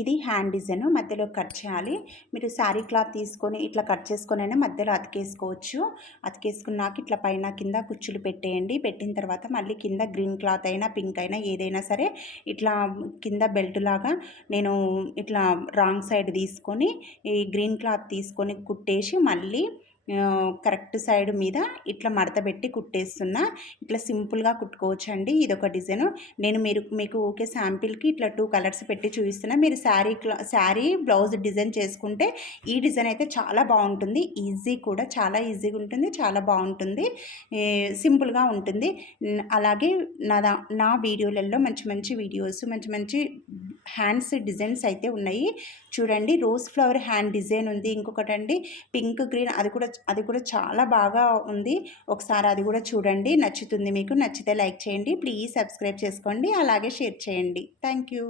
ఇది hand design మధ్యలో cut చేయాలి. మీరు శారీ క్లాత్ తీసుకొని ఇట్లా కట్ చేసుకొనైనా మధ్యలో అతికేసుకోవచ్చు. అతికేసుకున్నాక ఇట్లా పైన కింద కుచ్చులు పెట్టేయండి. పెట్టిన తర్వాత మళ్ళీ కింద గ్రీన్ క్లాత్ అయినా పింక్ అయినా ఏదైనా సరే ఇట్లా కింద బెల్ట్ లాగా నేను ఇట్లా రాంగ్ సైడ్ తీసుకొని ఈ గ్రీన్ క్లాత్ తీసుకొని కుట్టేసి మళ్ళీ కరెక్ట్ సైడ్ మీద ఇట్లా మడత పెట్టి కుట్టేస్తున్నా. ఇట్లా సింపుల్గా కుట్టుకోవచ్చండి. ఇదొక డిజైను. నేను మీకు ఓకే శాంపిల్కి ఇట్లా 2 కలర్స్ పెట్టి చూపిస్తున్నా. మీరు శారీ బ్లౌజ్ డిజైన్ చేసుకుంటే ఈ డిజైన్ అయితే చాలా బాగుంటుంది. ఈజీ కూడా, చాలా ఈజీగా ఉంటుంది, చాలా బాగుంటుంది, సింపుల్గా ఉంటుంది. అలాగే నా వీడియోలలో మంచి మంచి వీడియోస్, మంచి మంచి హ్యాండ్స్ డిజైన్స్ అయితే ఉన్నాయి. చూడండి, రోజ్ ఫ్లవర్ హ్యాండ్ డిజైన్ ఉంది. ఇంకొకటండి పింక్ గ్రీన్, అది కూడా చాలా బాగా ఉంది. ఒకసారి అది కూడా చూడండి, నచ్చుతుంది మీకు. నచ్చితే లైక్ చేయండి, ప్లీజ్ సబ్స్క్రైబ్ చేసుకోండి, అలాగే షేర్ చేయండి. Thank you.